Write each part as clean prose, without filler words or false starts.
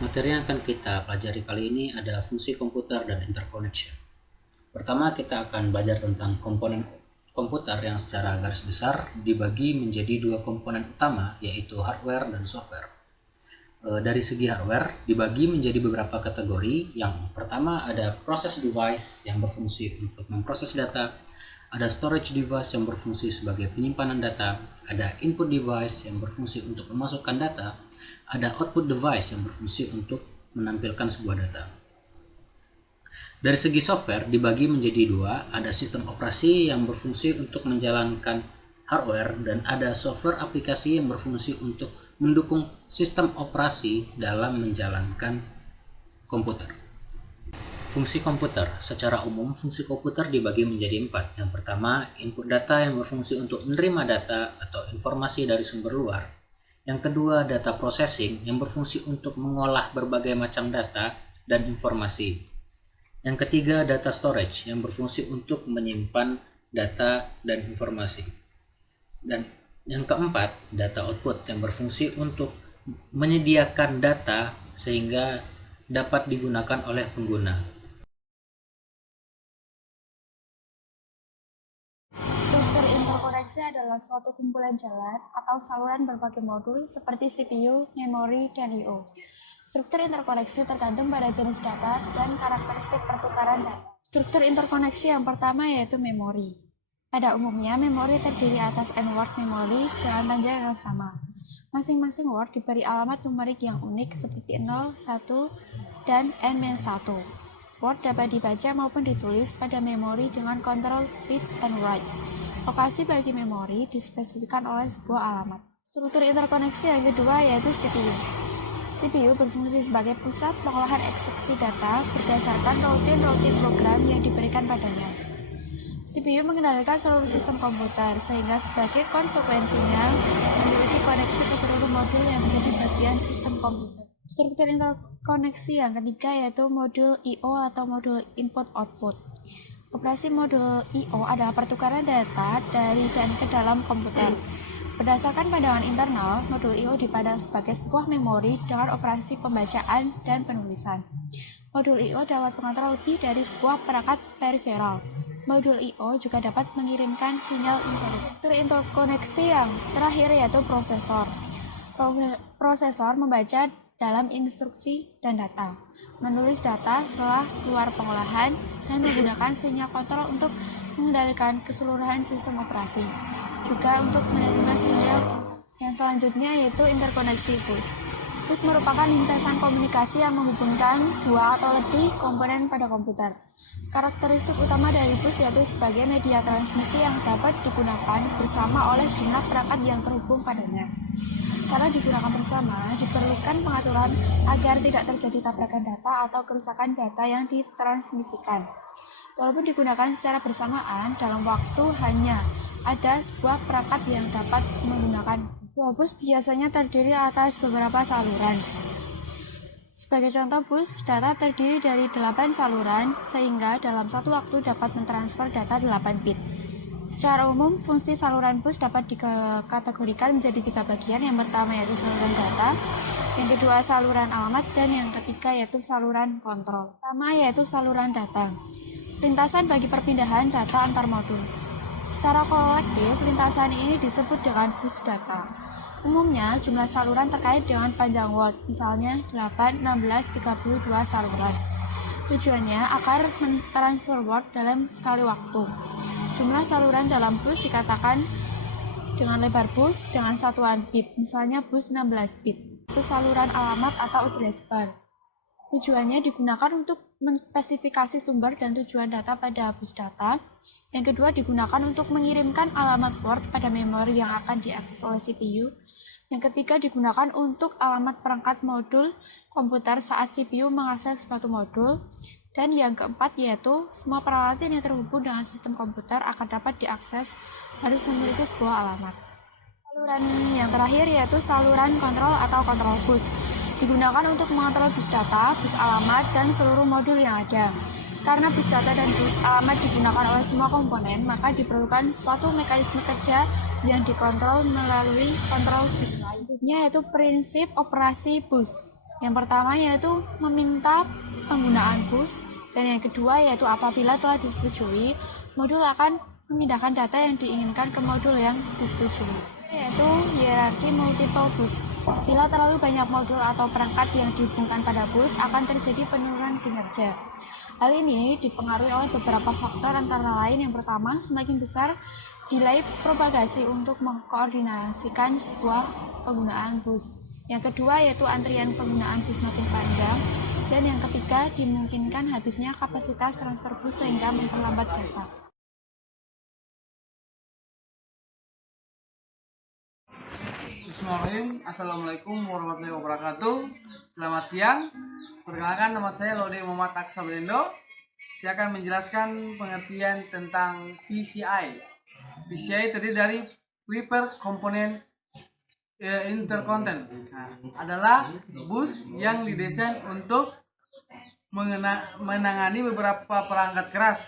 Materi yang akan kita pelajari kali ini ada fungsi komputer dan interconnection. Pertama, kita akan belajar tentang komponen komputer yang secara garis besar dibagi menjadi dua komponen utama, yaitu hardware dan software. Dari segi hardware dibagi menjadi beberapa kategori. Yang pertama ada process device yang berfungsi untuk memproses data, ada storage device yang berfungsi sebagai penyimpanan data, ada input device yang berfungsi untuk memasukkan data, ada output device yang berfungsi untuk menampilkan sebuah data. Dari segi software dibagi menjadi dua, ada sistem operasi yang berfungsi untuk menjalankan hardware dan ada software aplikasi yang berfungsi untuk mendukung sistem operasi dalam menjalankan komputer. Fungsi komputer. Secara umum, fungsi komputer dibagi menjadi 4. Yang pertama, input data yang berfungsi untuk menerima data atau informasi dari sumber luar. Yang kedua, data processing yang berfungsi untuk mengolah berbagai macam data dan informasi. Yang ketiga, data storage yang berfungsi untuk menyimpan data dan informasi. Dan yang keempat, data output yang berfungsi untuk menyediakan data sehingga dapat digunakan oleh pengguna. Struktur interkoneksi adalah suatu kumpulan jalan atau saluran berbagai modul seperti CPU, memori, dan I/O. Struktur interkoneksi tergantung pada jenis data dan karakteristik pertukaran data. Struktur interkoneksi yang pertama yaitu memori. Pada umumnya, memori terdiri atas n-word memori dengan panjang yang sama. Masing-masing word diberi alamat numerik yang unik seperti 0, 1, dan n-1. Word dapat dibaca maupun ditulis pada memori dengan kontrol read and write. Lokasi bagi memori dispesifikan oleh sebuah alamat. Struktur interkoneksi yang kedua yaitu CPU. CPU berfungsi sebagai pusat pengolahan eksekusi data berdasarkan routing program yang diberikan padanya. CPU mengendalikan seluruh sistem komputer, sehingga sebagai konsekuensinya memiliki koneksi ke seluruh modul yang menjadi bagian sistem komputer. Struktur interkoneksi yang ketiga yaitu modul I/O atau modul input-output. Operasi modul I/O adalah pertukaran data dari dan ke dalam komputer. Berdasarkan pandangan internal, modul I/O dipandang sebagai sebuah memori dengan operasi pembacaan dan penulisan. Modul I/O dapat mengontrol lebih dari sebuah perangkat periferal. Modul I/O juga dapat mengirimkan sinyal internet. Struktur interkoneksi yang terakhir yaitu prosesor. Prosesor membaca dalam instruksi dan data, menulis data setelah keluar pengolahan, dan menggunakan sinyal kontrol untuk mengendalikan keseluruhan sistem operasi. Juga untuk menerima sinyal yang selanjutnya yaitu interkoneksi bus. Bus merupakan lintasan komunikasi yang menghubungkan dua atau lebih komponen pada komputer. Karakteristik utama dari bus yaitu sebagai media transmisi yang dapat digunakan bersama oleh sejumlah perangkat yang terhubung padanya. Karena digunakan bersama, diperlukan pengaturan agar tidak terjadi tabrakan data atau kerusakan data yang ditransmisikan. Walaupun digunakan secara bersamaan, dalam waktu hanya ada sebuah perangkat yang dapat menggunakan. Sebuah bus biasanya terdiri atas beberapa saluran. Sebagai contoh, bus data terdiri dari 8 saluran, sehingga dalam satu waktu dapat mentransfer data 8 bit. Secara umum, fungsi saluran bus dapat dikategorikan menjadi 3 bagian. Yang pertama yaitu saluran data, yang kedua saluran alamat, dan yang ketiga yaitu saluran kontrol. Pertama yaitu saluran data. Lintasan bagi perpindahan data antar modul. Secara kolektif, lintasan ini disebut dengan bus data. Umumnya, jumlah saluran terkait dengan panjang word, misalnya 8, 16, 32 saluran. Tujuannya agar mentransfer word dalam sekali waktu. Jumlah saluran dalam bus dikatakan dengan lebar bus dengan satuan bit, misalnya bus 16 bit. Itu saluran alamat atau address bar. Tujuannya digunakan untuk menspesifikasi sumber dan tujuan data pada bus data. Yang kedua digunakan untuk mengirimkan alamat word pada memori yang akan diakses oleh CPU. Yang ketiga digunakan untuk alamat perangkat modul komputer saat CPU mengakses suatu modul. Dan yang keempat yaitu semua peralatan yang terhubung dengan sistem komputer akan dapat diakses harus memiliki sebuah alamat. Saluran yang terakhir yaitu saluran kontrol atau kontrol bus. Digunakan untuk mengontrol bus data, bus alamat, dan seluruh modul yang ada. Karena bus data dan bus alamat digunakan oleh semua komponen, maka diperlukan suatu mekanisme kerja yang dikontrol melalui kontrol bus. Selanjutnya yaitu prinsip operasi bus. Yang pertama yaitu meminta penggunaan bus, dan yang kedua yaitu apabila telah disetujui, modul akan memindahkan data yang diinginkan ke modul yang disetujui, yaitu hierarki multiple bus. Bila terlalu banyak modul atau perangkat yang dihubungkan pada bus, akan terjadi penurunan kinerja. Hal ini dipengaruhi oleh beberapa faktor, antara lain yang pertama, semakin besar delay propagasi untuk mengkoordinasikan sebuah penggunaan bus. Yang kedua yaitu antrian penggunaan bus makin panjang. Dan yang ketiga, dimungkinkan habisnya kapasitas transfer bus sehingga memperlambat data. Bismillahirrahmanirrahim. Assalamualaikum warahmatullahi wabarakatuh. Selamat siang. Perkenalkan, nama saya Lode Muhammad Aksa Belendo. Saya akan menjelaskan pengertian tentang PCI. PCI terdiri dari Prepared Component Intercontent. Adalah bus yang didesain untuk menangani beberapa perangkat keras.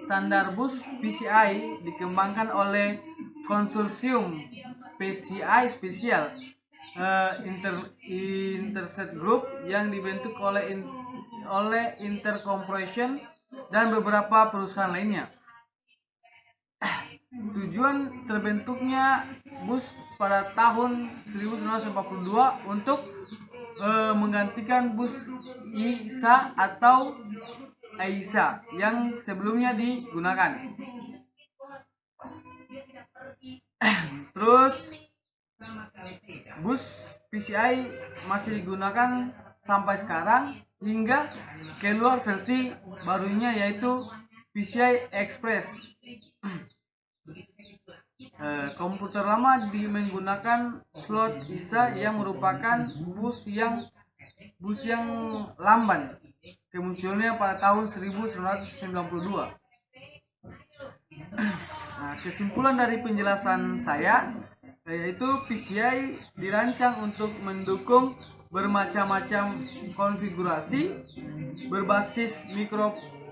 Standar bus PCI dikembangkan oleh konsorsium PCI Special Interset Group yang dibentuk oleh Intercompression dan beberapa perusahaan lainnya. Tujuan terbentuknya bus pada tahun 1942 untuk menggantikan bus ISA atau AISA yang sebelumnya digunakan. Terus bus PCI masih digunakan sampai sekarang hingga keluar versi barunya yaitu PCI Express. Komputer lama menggunakan slot ISA yang merupakan bus yang lamban, kemunculannya pada tahun 1992. Nah, kesimpulan dari penjelasan saya yaitu PCI dirancang untuk mendukung bermacam-macam konfigurasi berbasis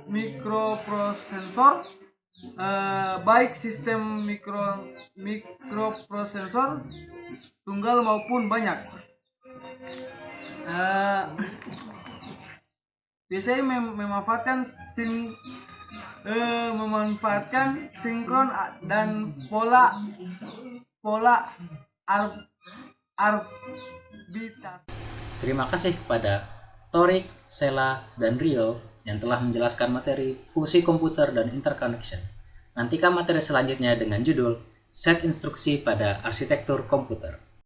mikroprosesor, baik sistem mikroprosesor tunggal maupun banyak. PCI memanfaatkan sinkron dan pola arbitasi. Terima kasih kepada Torik, Sela, dan Rio yang telah menjelaskan materi fungsi komputer dan interconnection. Nantikan materi selanjutnya dengan judul Set Instruksi pada Arsitektur Komputer.